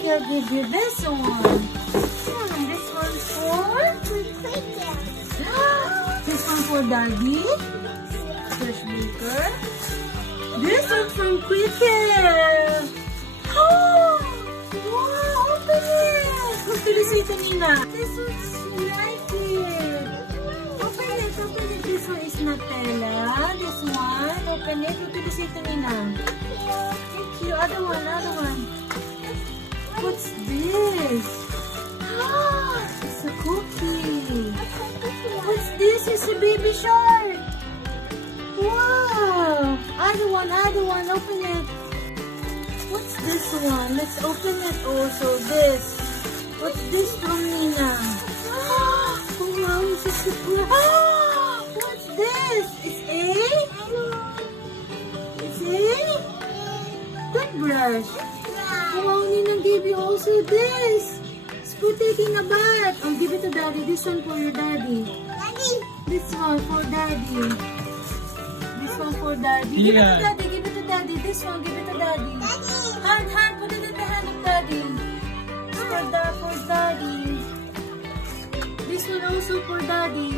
I'll give you this one. This one's for this one for Daddy. Fresh Baker. This one from Quicker. Oh! Wow! Open it! What's ito, Nina? This one's like it. Open it. Open it. This one is Nutella. This one. Open it. What's ito, Nina? Thank you. Other one. Other one. What's this? It's a cookie. What's this? It's a baby shark. Wow. Other one. Other one. Open it. What's this one? Let's open it also. This. What's this from Nina? Oh wow. It's a super. What's this? It's a? It's a? Toothbrush. Wow, Nina gave you also this. It's for taking a bath. Oh, give it to Daddy. This one for your daddy. Daddy. This one for Daddy. This one for Daddy. Give it to Daddy. Give it to Daddy. This one, give it to Daddy. Daddy. Hand. Put it in the hand of Daddy. It's for Daddy. This one also for Daddy.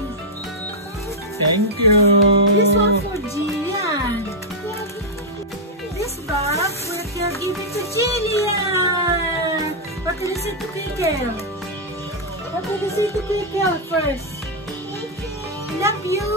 Thank you. This one for Jillian. This box, we'll give it to Jillian. What did you say to Kikil? What did you say to Kikil first? Love you.